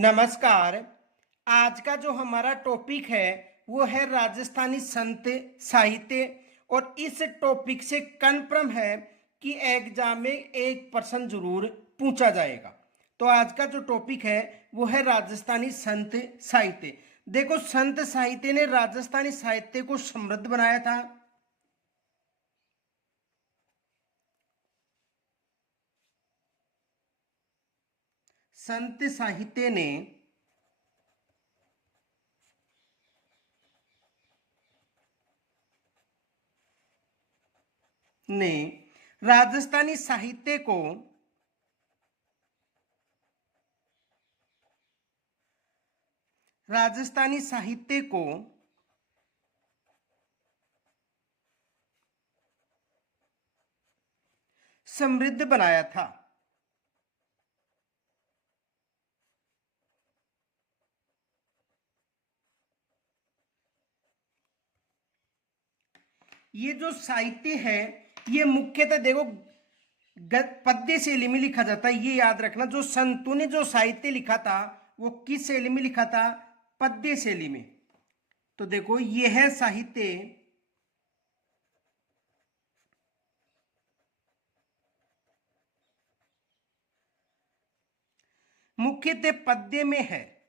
नमस्कार। आज का जो हमारा टॉपिक है वो है राजस्थानी संत साहित्य। और इस टॉपिक से कन्फर्म है कि एग्जाम में एक प्रश्न जरूर पूछा जाएगा। तो आज का जो टॉपिक है वो है राजस्थानी संत साहित्य। देखो, संत साहित्य ने राजस्थानी साहित्य को समृद्ध बनाया था। संत साहित्य ने राजस्थानी साहित्य को राजस्थानी साहित्य को समृद्ध बनाया था। ये जो साहित्य है ये मुख्यतः देखो पद्य शैली में लिखा जाता है। ये याद रखना, जो संतों ने जो साहित्य लिखा था वो किस शैली में लिखा था? पद्य शैली में। तो देखो, यह है साहित्य मुख्यतः पद्य में है।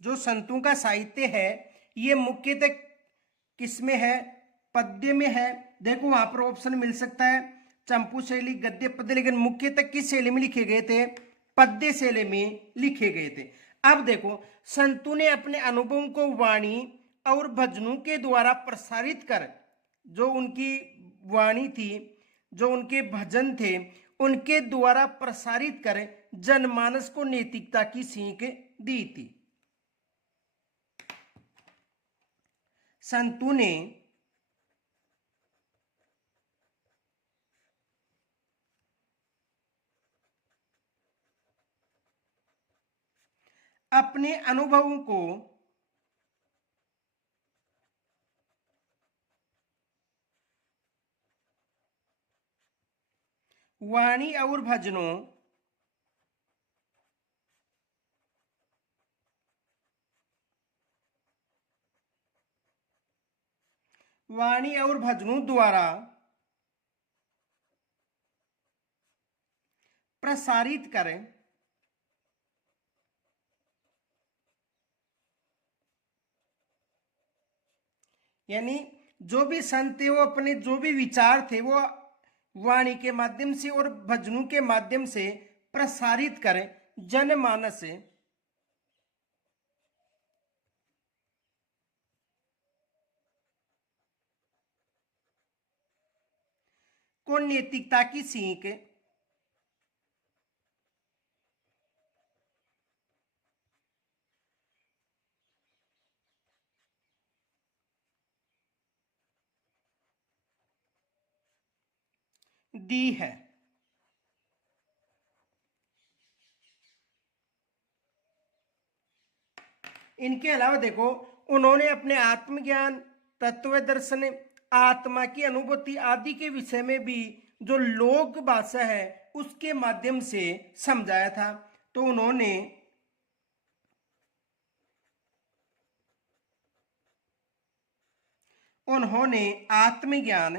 जो संतों का साहित्य है ये मुख्यतः किस में है? पद्य में है। देखो, वहां पर ऑप्शन मिल सकता है चंपू शैली, गद्य, पद्य, लेकिन मुख्यतः किस शैली में लिखे गए थे? पद्य शैली में लिखे गए थे। अब देखो, संतों ने अपने अनुभवों को वाणी और भजनों के द्वारा प्रसारित कर, जो उनकी वाणी थी, जो उनके भजन थे, उनके द्वारा प्रसारित कर जनमानस को नैतिकता की सीख दी थी। संतों ने अपने अनुभवों को वाणी और भजनों द्वारा प्रसारित करें। यानी जो भी संत थे वो अपने जो भी विचार थे वो वाणी के माध्यम से और भजनों के माध्यम से प्रसारित करें जनमानस को नैतिकता की सीख दी है। इनके अलावा देखो, उन्होंने अपने आत्मज्ञान, तत्व दर्शन, आत्मा की अनुभूति आदि के विषय में भी जो लोक भाषा है उसके माध्यम से समझाया था। तो उन्होंने आत्मज्ञान,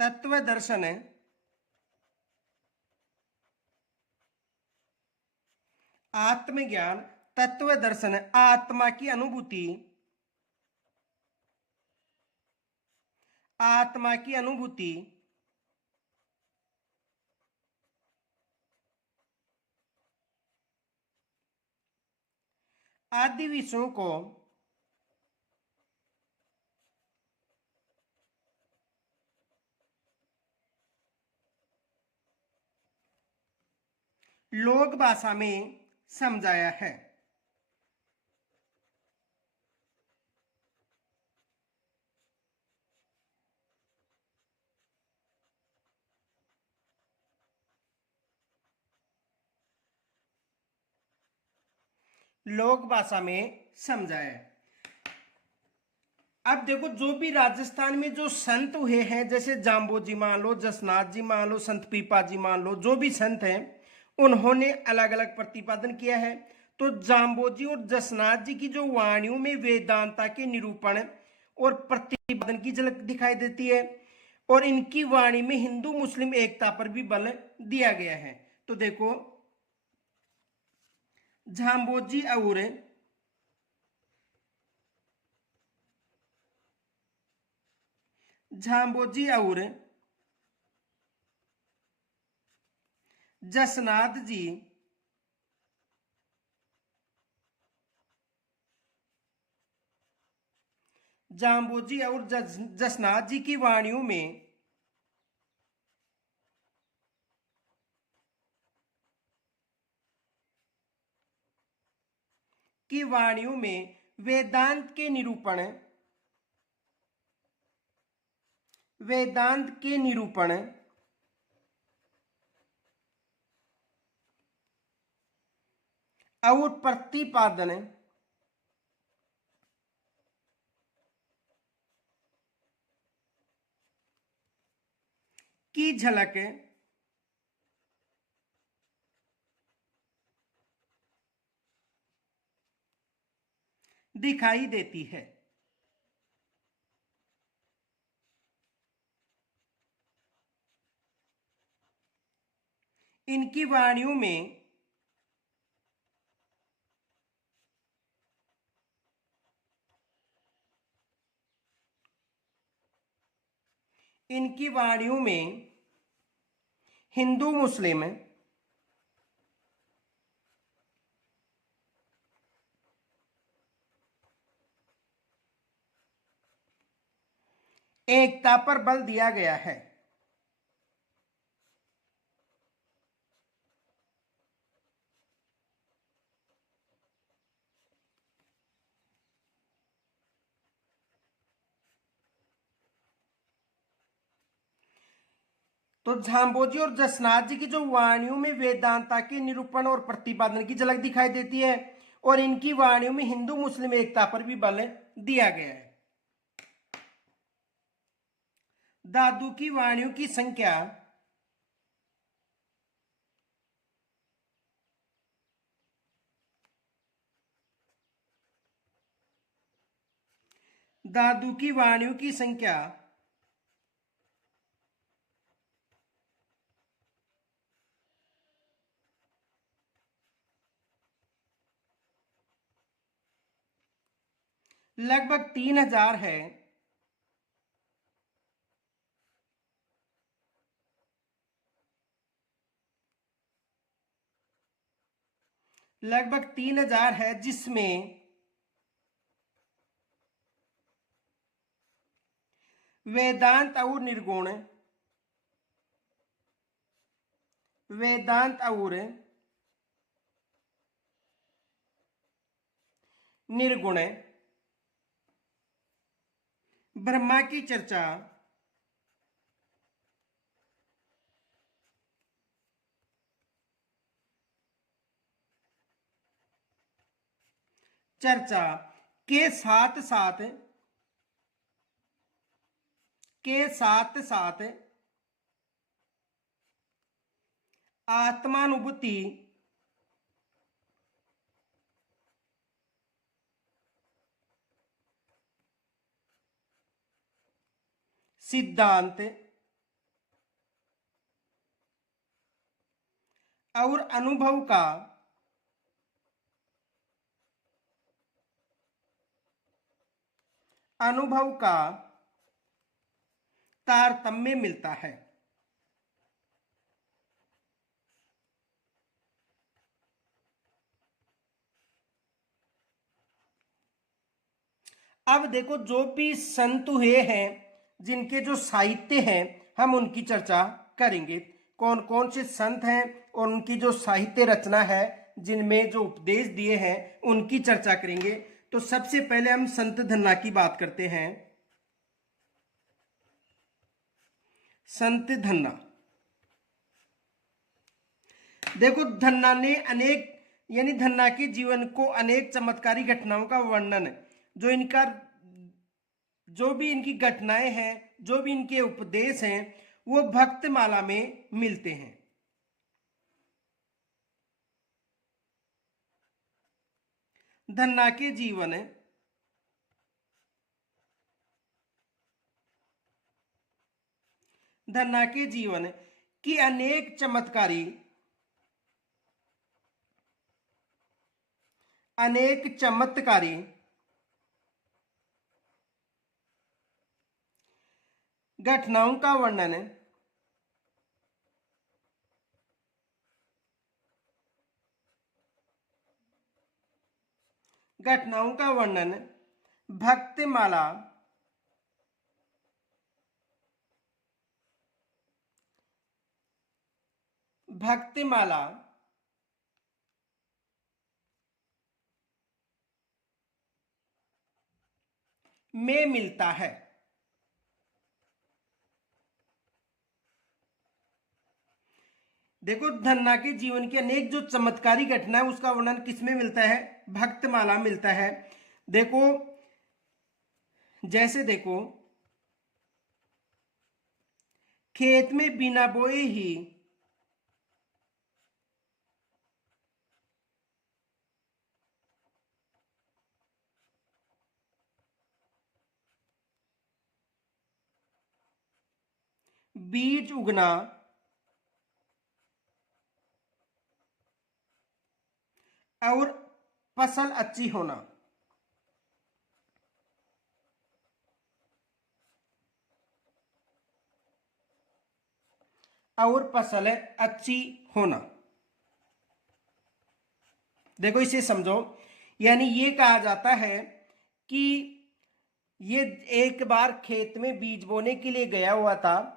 तत्व दर्शन, आत्मज्ञान, तत्व दर्शन, आत्मा की अनुभूति, आत्मा की अनुभूति आदि विषयों को लोक भाषा में समझाया है। लोक भाषा में समझाया। अब देखो जो भी राजस्थान में जो संत हुए हैं, जैसे जाम्बो जी मान लो, जसनाथ जी मान लो, संत पीपा जी मान लो, जो भी संत हैं उन्होंने अलग अलग प्रतिपादन किया है। तो जाम्बो जी और जसनाथ जी की जो वाणियों में वेदांता के निरूपण और प्रतिपादन की झलक दिखाई देती है, और इनकी वाणी में हिंदू मुस्लिम एकता पर भी बल दिया गया है। तो देखो झाम्बोजी और जसनाथ जी जाम्बोजी और जसनाथ जी की वाणियों में वेदांत के निरूपण और प्रतिपादन की झलक दिखाई देती है। इनकी वाणियों में हिंदू मुस्लिम एकता पर बल दिया गया है। तो झाम्बोजी और जसनाथ जी की जो वाणियों में वेदांता के निरूपण और प्रतिपादन की झलक दिखाई देती है, और इनकी वाणियों में हिंदू मुस्लिम एकता पर भी बल दिया गया है। दादू की वाणियों की संख्या लगभग 3000 है। जिसमें वेदांत और निर्गुण ब्रह्मा की चर्चा के साथ साथ आत्मानुभूति सिद्धांत और अनुभव का तारतम्य मिलता है। अब देखो जो भी संत हुए हैं, जिनके जो साहित्य हैं, हम उनकी चर्चा करेंगे। कौन कौन से संत हैं और उनकी जो साहित्य रचना है, जिनमें जो उपदेश दिए हैं, उनकी चर्चा करेंगे। तो सबसे पहले हम संत धन्ना की बात करते हैं। संत धन्ना, देखो धन्ना ने अनेक यानी धन्ना के जीवन को अनेक चमत्कारी घटनाओं का वर्णन, जो भी इनकी घटनाएं हैं, जो भी इनके उपदेश हैं, वो भक्तमाला में मिलते हैं। धन्ना के जीवन की अनेक चमत्कारी घटनाओं का वर्णन भक्तमाला में मिलता है। देखो, धन्ना के जीवन की अनेक जो चमत्कारी घटना है उसका वर्णन किसमें मिलता है? भक्तमाला मिलता है। देखो, जैसे देखो, खेत में बिना बोए ही बीज उगना और फसल अच्छी होना। देखो, इसे समझो। यानी ये कहा जाता है कि ये एक बार खेत में बीज बोने के लिए गया हुआ था।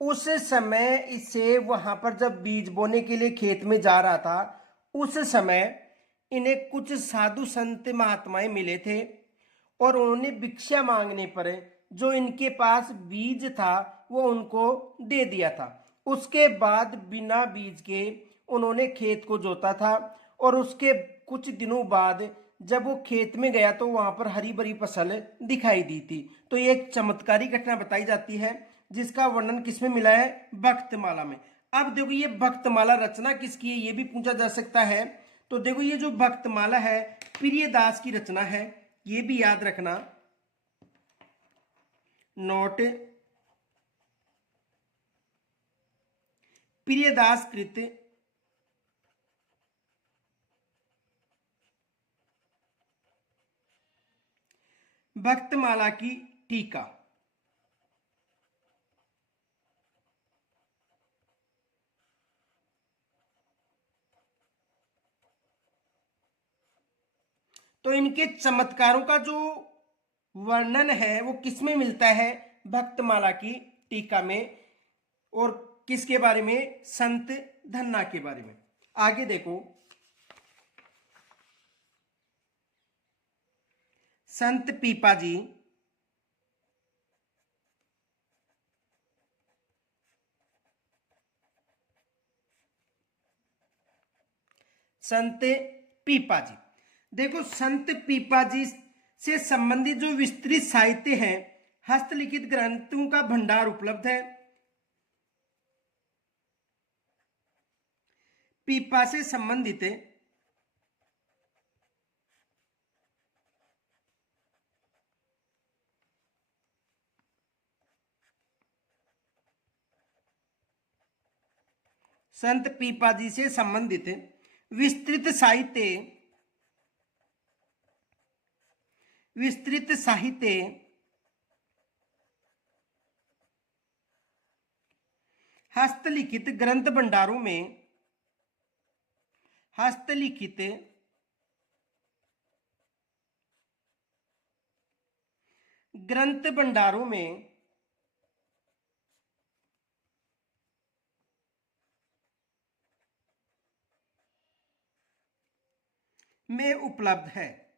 उस समय इसे वहां पर जब बीज बोने के लिए खेत में जा रहा था, उस समय इन्हें कुछ साधु संत महात्माएं मिले थे और उन्होंने भिक्षा मांगने पर जो इनके पास बीज था वो उनको दे दिया था। उसके बाद बिना बीज के उन्होंने खेत को जोता था और उसके कुछ दिनों बाद जब वो खेत में गया तो वहां पर हरी भरी फसल दिखाई दी थी। तो ये एक चमत्कारी घटना बताई जाती है जिसका वर्णन किसमें मिला है? भक्तमाला में। अब देखो, ये भक्तमाला रचना किसकी है ये भी पूछा जा सकता है। तो देखो, ये जो भक्तमाला है प्रियदास की रचना है, ये भी याद रखना। नोट, प्रियदास कृत भक्तमाला की टीका। तो इनके चमत्कारों का जो वर्णन है वो किसमें मिलता है? भक्तमाला की टीका में। और किसके बारे में? संत धन्ना के बारे में। आगे देखो, संत पीपा जी देखो, संत पीपा जी से संबंधित जो विस्तृत साहित्य है, हस्तलिखित ग्रंथों का भंडार उपलब्ध है। पीपा से संबंधित संत पीपा जी से संबंधित विस्तृत साहित्य हस्तलिखित ग्रंथ भंडारों में उपलब्ध है।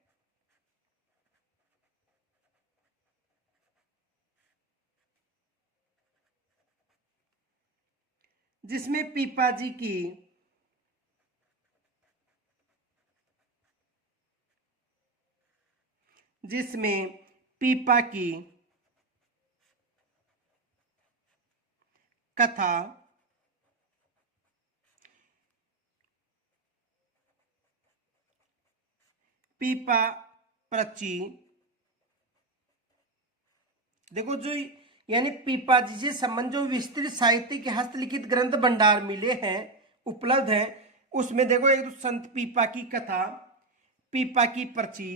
जिसमें पीपा जी की जिसमें पीपा की कथा पीपा प्रची, देखो जो यानी पीपा जी से संबंध जो विस्तृत साहित्य के हस्तलिखित ग्रंथ भंडार मिले हैं, उपलब्ध हैं, उसमें देखो एक तो संत पीपा की कथा, पीपा की पर्ची,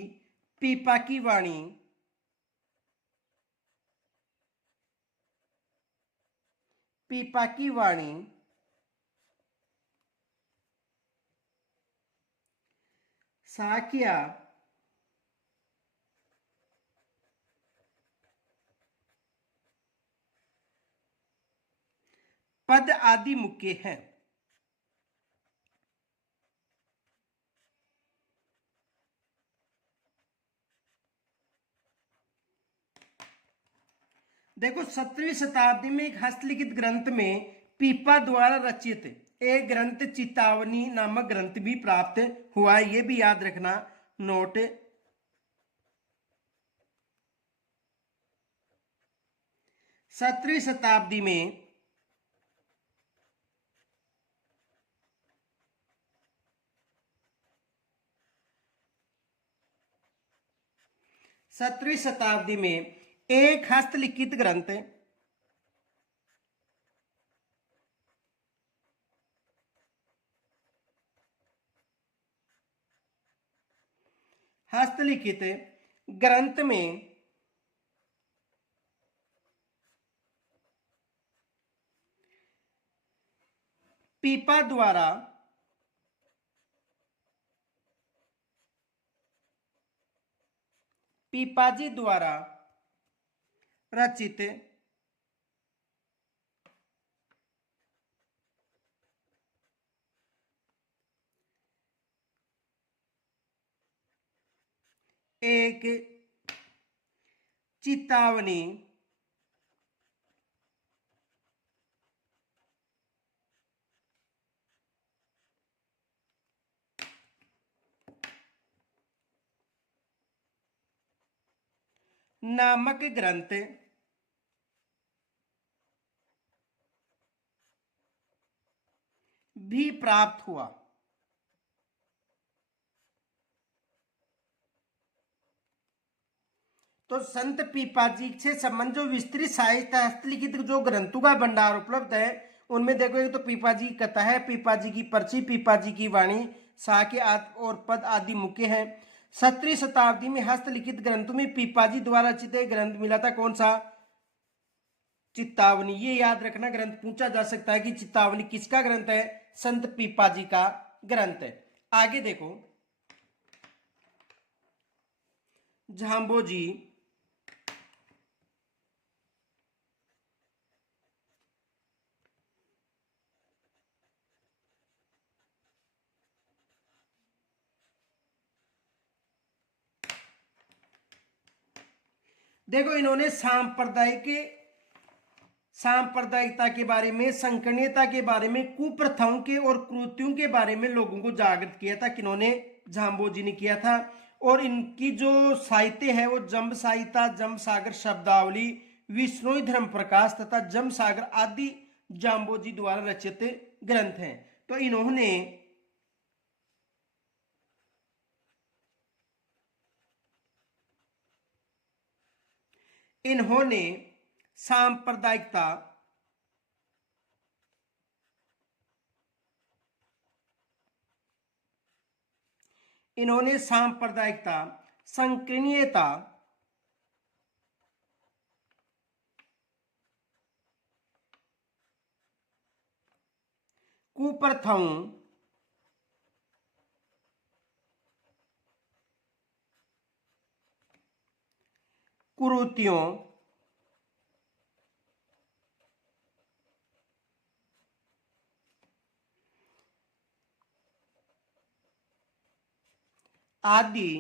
पीपा की वाणी, पीपा की वाणी, साकिया, पद आदि मुख्य हैं। देखो 17वीं शताब्दी में एक हस्तलिखित ग्रंथ में पीपा द्वारा रचित एक ग्रंथ चितावनी नामक ग्रंथ भी प्राप्त हुआ है, ये भी याद रखना नोट। 17वीं शताब्दी में एक हस्तलिखित ग्रंथ में पीपा द्वारा पीपाजी द्वारा रचित एक चेतावनी नामक ग्रंथ भी प्राप्त हुआ। तो संत पीपाजी से संबंध जो विस्तृत साहित्य हस्तलिखित जो ग्रंथों का भंडार उपलब्ध है, उनमें देखो एक तो पीपाजी की कथा है, पीपाजी की पर्ची, पीपाजी की वाणी, साके और पद आदि मुख्य हैं। 17वीं शताब्दी में हस्तलिखित ग्रंथों में पीपाजी द्वारा रचित ग्रंथ मिला था, कौन सा? चित्तावनी। ये याद रखना, ग्रंथ पूछा जा सकता है कि चित्तावनी किसका ग्रंथ है? संत पीपाजी का ग्रंथ है। आगे देखो, झाम्बोजी देखो इन्होंने सांप्रदायिकता के बारे में, संकरणीयता के बारे में, कुप्रथाओं के और कृत्यों के बारे में लोगों को जागृत किया था। किन्होंने? झाम्बोजी ने किया था। और इनकी जो साहित्य है वो जम्ब साहित्य, जम्ब सागर शब्दावली, विष्णु धर्म प्रकाश तथा जम्ब सागर आदि झाम्बोजी द्वारा रचित ग्रंथ हैं। तो इन्होंने सांप्रदायिकता, संकीर्णता, कुप्रथाओं, कुरीतियों, आदि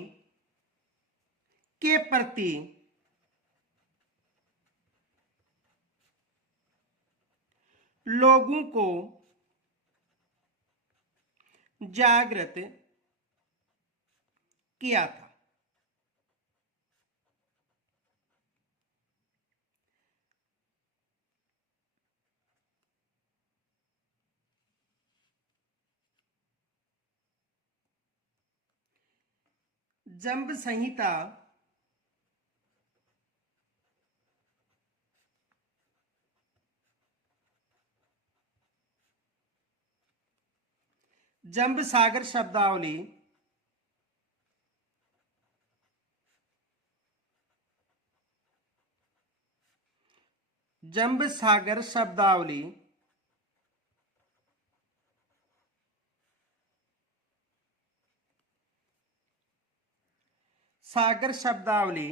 के प्रति लोगों को जागृत किया था। जंब संहिता जंब सागर शब्दावली जंब सागर शब्दावली सागर शब्दावली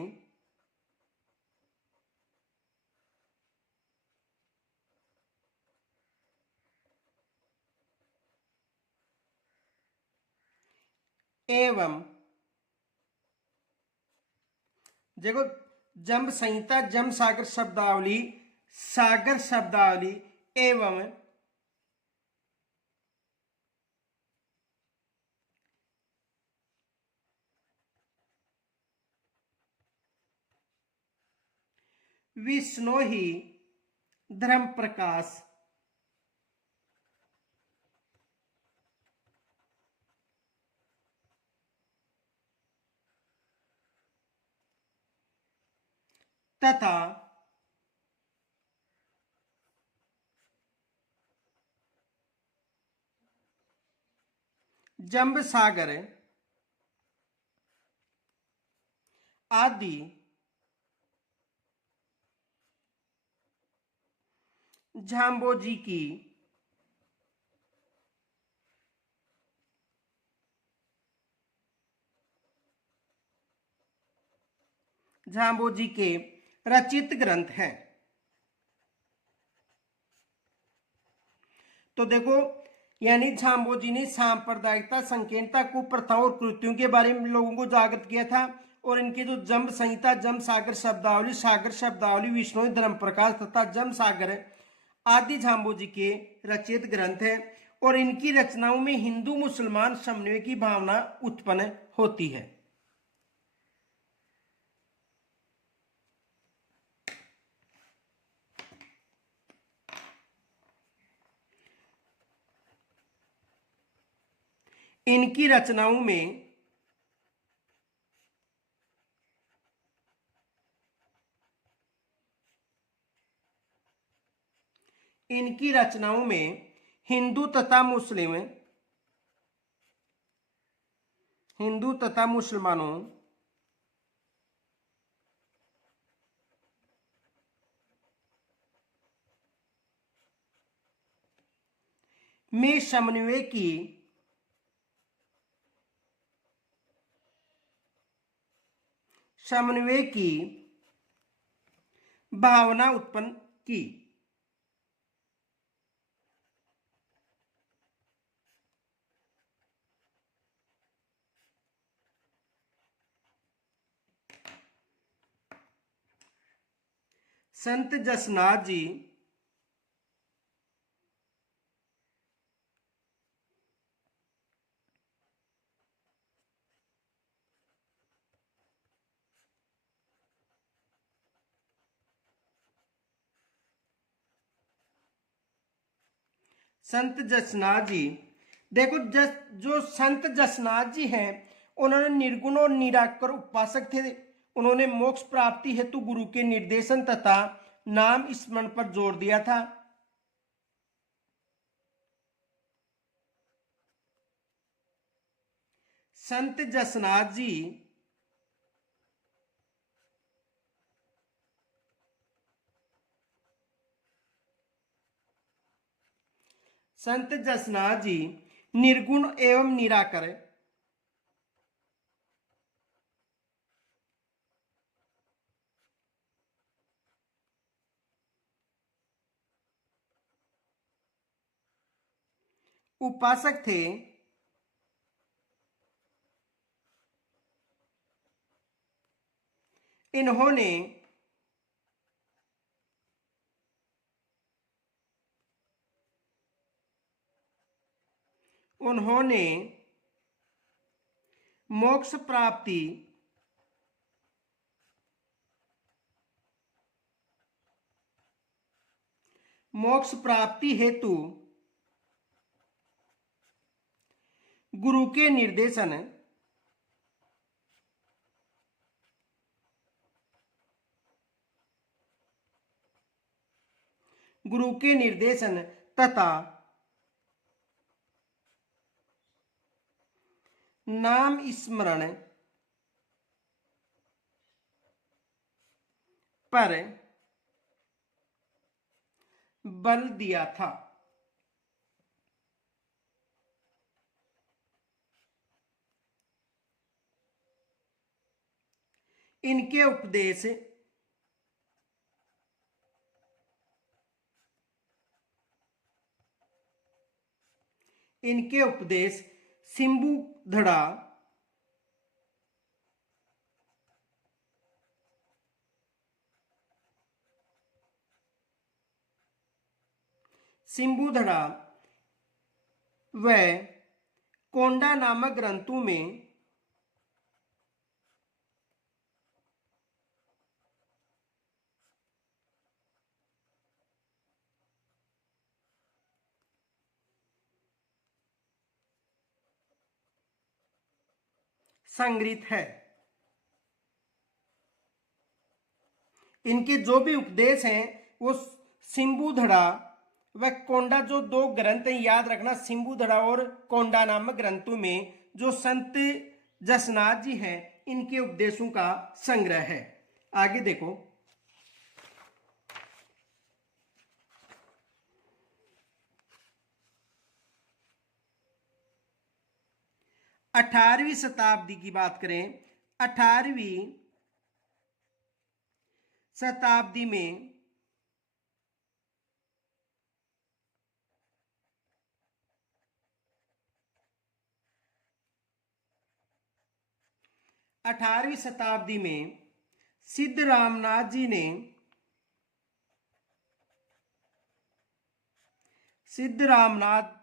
एवं देखो जंब संहिता जंब सागर शब्दावली एवं विष्णोहि धर्म प्रकाश तथा जंब सागर आदि झाम्बोजी की झाम्बोजी के रचित ग्रंथ हैं। तो देखो यानी झाम्बोजी ने सांप्रदायिकता, संकीर्णता, कुप्रथाओं और कृत्यों के बारे में लोगों को जागृत किया था। और इनके जो जंब संहिता, जंब सागर शब्दावली, विष्णु धर्म प्रकाश तथा जंब सागर आदि झाम्बोजी के रचित ग्रंथ है। और इनकी रचनाओं में हिंदू मुसलमान समन्वय की भावना उत्पन्न होती है। इनकी रचनाओं में हिंदू तथा मुसलमानों में समन्वय की भावना उत्पन्न की। संत जसनाथ जी देखो जो संत जसनाथ जी हैं उन्होंने निर्गुण और निराकार उपासक थे। उन्होंने मोक्ष प्राप्ति हेतु गुरु के निर्देशन तथा नाम स्मरण पर जोर दिया था। संत जसनाथ जी निर्गुण एवं निराकार उपासक थे। उन्होंने मोक्ष प्राप्ति हेतु गुरु के निर्देशन गुरु के निर्देशन तथा नाम स्मरण पर बल दिया था। इनके उपदेश सिंबुधड़ा व कोंडा नामक ग्रंथों में संग्रहित है। इनके जो भी उपदेश हैं वो सिंबुधड़ा व कोंडा, जो दो ग्रंथ हैं, याद रखना, सिंबुधड़ा और कोंडा नामक ग्रंथों में जो संत जसनाथ जी हैं इनके उपदेशों का संग्रह है। आगे देखो, 18वीं शताब्दी की बात करें, 18वीं शताब्दी में सिद्धरामनाथ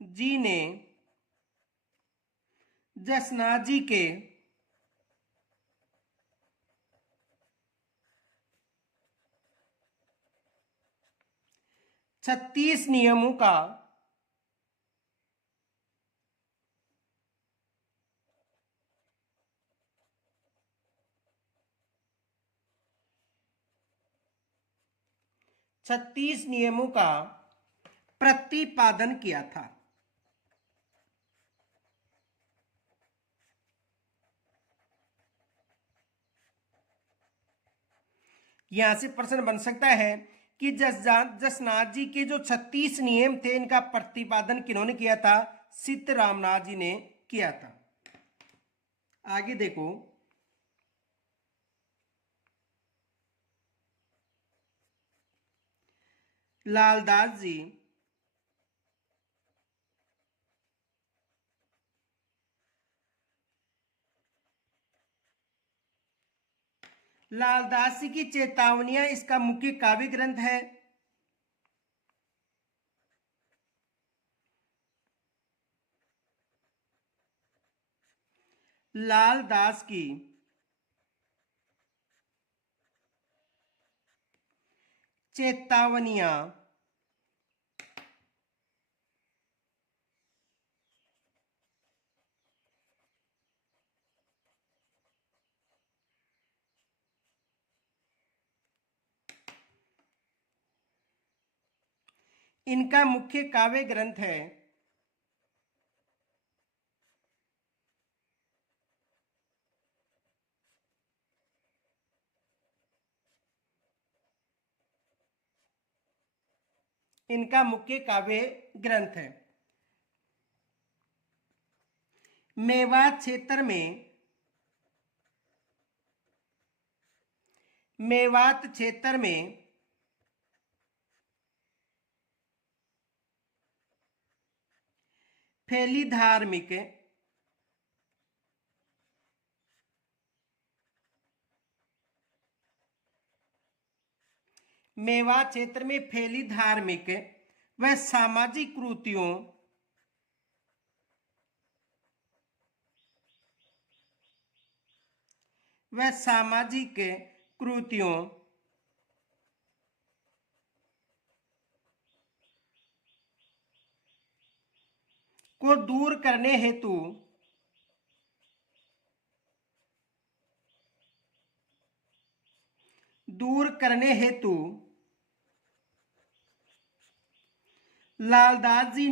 जी ने जसनाथ जी के 36 नियमों का प्रतिपादन किया था। यहां से प्रश्न बन सकता है कि जसनाथ जी के जो 36 नियम थे इनका प्रतिपादन किन्होंने किया था? सिद्धरामनाथ जी ने किया था। आगे देखो, लालदास जी की चेतावनियां इसका मुख्य काव्य ग्रंथ है। लालदास की चेतावनियां इनका मुख्य काव्य ग्रंथ है। इनका मुख्य काव्य ग्रंथ है। मेवात क्षेत्र में फैली धार्मिक मेवात क्षेत्र में फैली धार्मिक व सामाजिक कृतियों को दूर करने हेतु दूर करने हेतु लालदास जी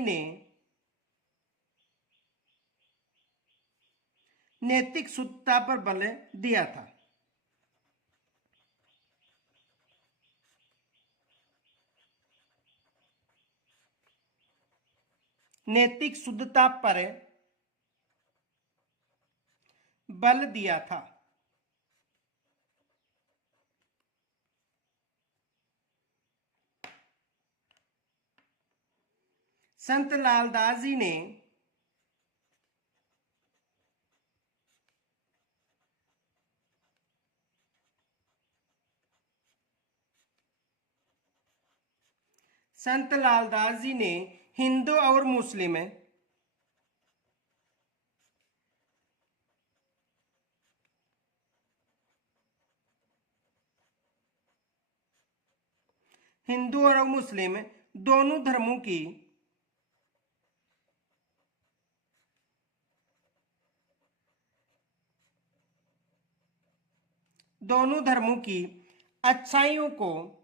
ने नैतिक शुद्धता पर बल दिया था। नैतिक शुद्धता पर बल दिया था। संत लालदास जी ने हिंदू और मुस्लिम दोनों धर्मों की अच्छाइयों को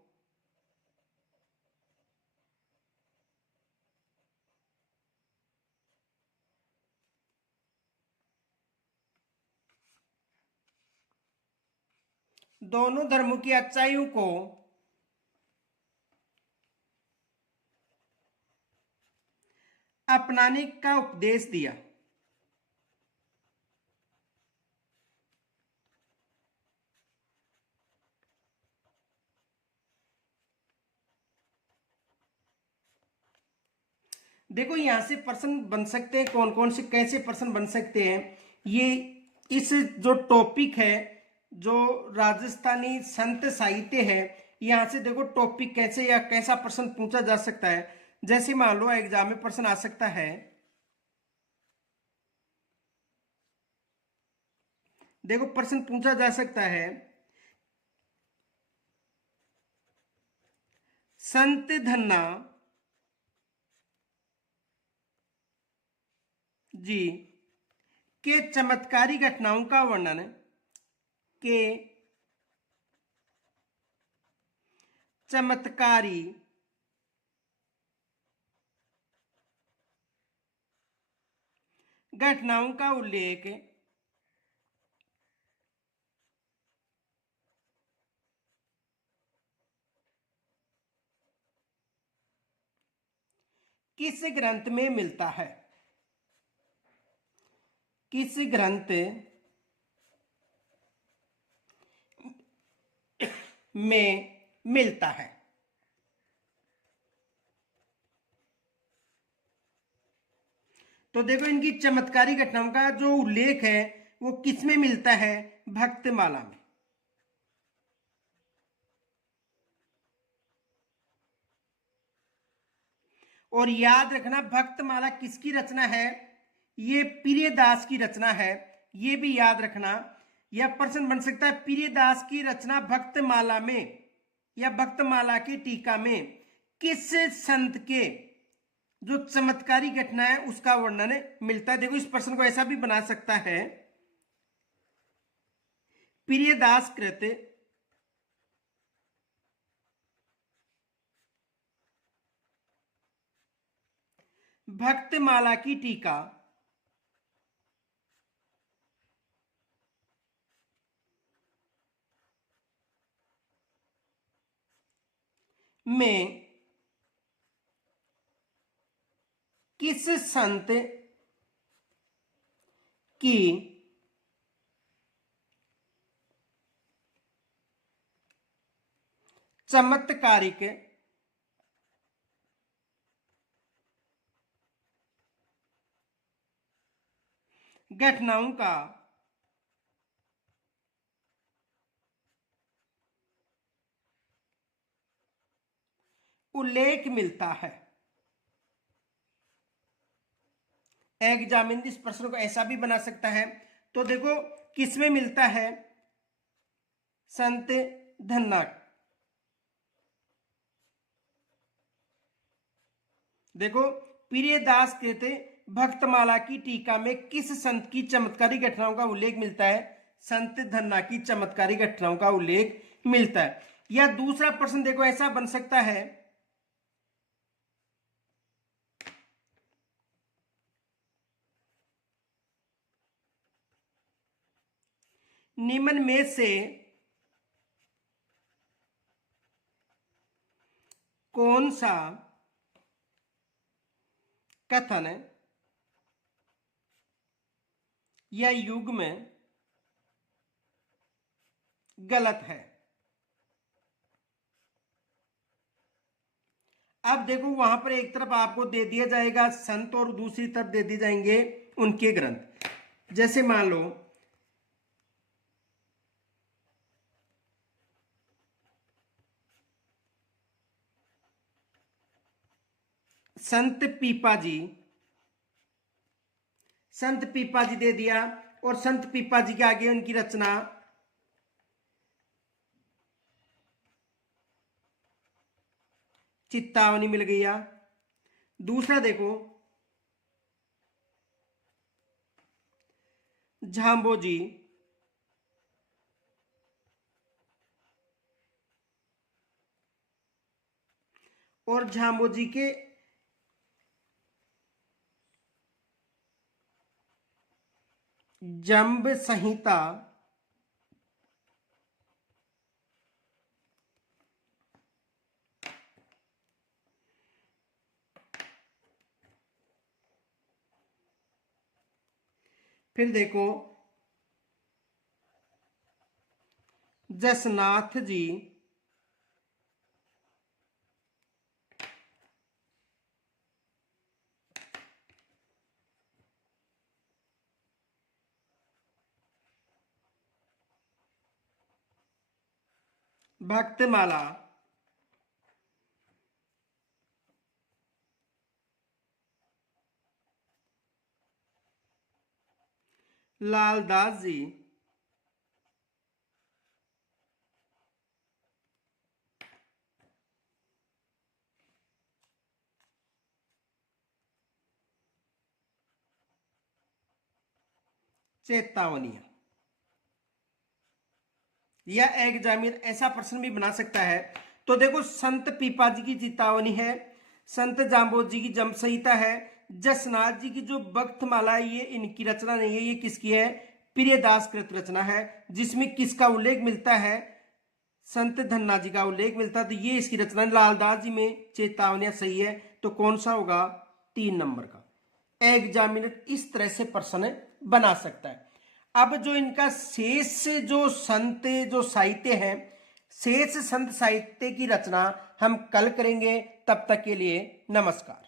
अपनाने का उपदेश दिया। देखो यहां से प्रश्न बन सकते हैं, कौन कौन से कैसे प्रश्न बन सकते हैं। ये इस जो टॉपिक है, जो राजस्थानी संत साहित्य है, यहां से देखो टॉपिक कैसे या कैसा प्रश्न पूछा जा सकता है। जैसे मान लो एग्जाम में प्रश्न आ सकता है, देखो प्रश्न पूछा जा सकता है, संत धन्ना जी के चमत्कारी घटनाओं का वर्णन के चमत्कारी घटनाओं का उल्लेख किस ग्रंथ में मिलता है? किस ग्रंथ में मिलता है? तो देखो इनकी चमत्कारी घटनाओं का जो उल्लेख है वो किस में मिलता है? भक्तमाला में। और याद रखना भक्तमाला किसकी रचना है? ये प्रियदास की रचना है, ये भी याद रखना। यह प्रश्न बन सकता है, प्रियदास की रचना भक्तमाला में या भक्तमाला की टीका में किस संत के जो चमत्कारी घटना है उसका वर्णन मिलता है? देखो इस प्रश्न को ऐसा भी बना सकता है, प्रियदास कृत भक्तमाला की टीका में किस संत की चमत्कारिक घटनाओं का उल्लेख मिलता है? एग्जामिन इस प्रश्न को ऐसा भी बना सकता है। तो देखो किसमें मिलता है? संत धन्ना। देखो प्रियदास कृत भक्तमाला की टीका में किस संत की चमत्कारी घटनाओं का उल्लेख मिलता है? संत धन्ना की चमत्कारी घटनाओं का उल्लेख मिलता है। या दूसरा प्रश्न देखो ऐसा बन सकता है, निम्न में से कौन सा कथन या युग में गलत है? अब देखो वहां पर एक तरफ आपको दे दिया जाएगा संत और दूसरी तरफ दे दिए जाएंगे उनके ग्रंथ। जैसे मान लो संत पीपा जी दे दिया, और संत पीपा जी के आगे उनकी रचना चित्तावनी मिल गई। दूसरा देखो झांबोजी और झांबोजी के जंब संहिता फिर देखो जसनाथ जी भक्तमाला लालदास जी चेतावनियां। या एग्जामिनर ऐसा प्रश्न भी बना सकता है। तो देखो संत पीपा जी की चेतावनी है, संत जाम्बोज जी की जम संहिता है, जसनाथ जी की जो भक्तमाला है ये इनकी रचना नहीं है, ये किसकी है? प्रियदास कृत रचना है, जिसमें किसका उल्लेख मिलता है? संत धन्ना जी का उल्लेख मिलता है। तो ये इसकी रचना, लालदास जी में चेतावनियां सही है। तो कौन सा होगा? 3 नंबर का। एग्जामिनर इस तरह से प्रश्न बना सकता है। अब जो इनका शेष जो संत जो साहित्य है, शेष संत साहित्य की रचना हम कल करेंगे। तब तक के लिए नमस्कार।